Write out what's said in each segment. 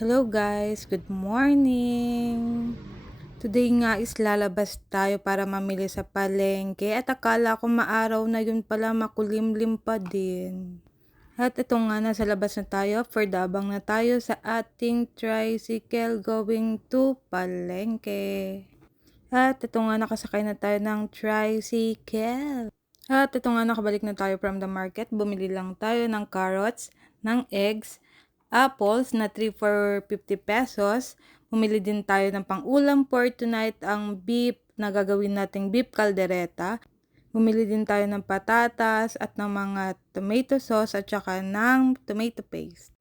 Hello guys, good morning! Today nga is lalabas tayo para mamili sa palengke at akala ko maaraw na yun pala makulimlim pa din. At ito nga nasa labas na tayo, for abang na tayo sa ating tricycle going to palengke. At ito nga nakasakay na tayo ng tricycle. At ito nga nakabalik na tayo from the market, bumili lang tayo ng carrots, ng eggs, apples na 3 for 50 pesos. Bumili din tayo ng pang-ulam for tonight, ang beef na gagawin nating beef caldereta. Bumili din tayo ng patatas at ng mga tomato sauce at saka ng tomato paste.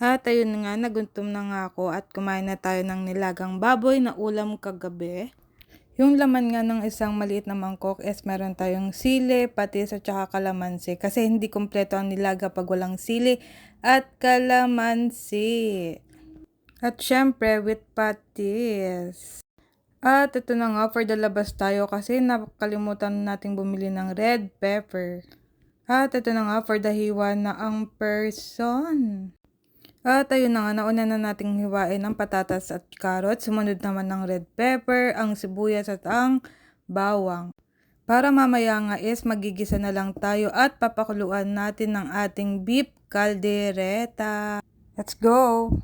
At ayun nga, nagutom na nga ako at kumain na tayo ng nilagang baboy na ulam kagabi. Yung laman nga ng isang maliit na mangkok is meron tayong sili, patis at saka kalamansi. Kasi hindi kompleto ang nilaga pag walang sili at kalamansi. At syempre with patis. At ito na nga, for the labas tayo kasi nakalimutan nating bumili ng red pepper. At ito na nga, for the hiwa na ang person. At ayun na nga, nauna na nating hiwain ang patatas at carrots. Sumunod naman ng red pepper, ang sibuyas at ang bawang. Para mamaya nga is magigisa na lang tayo at papakuluan natin ng ating beef caldereta. Let's go!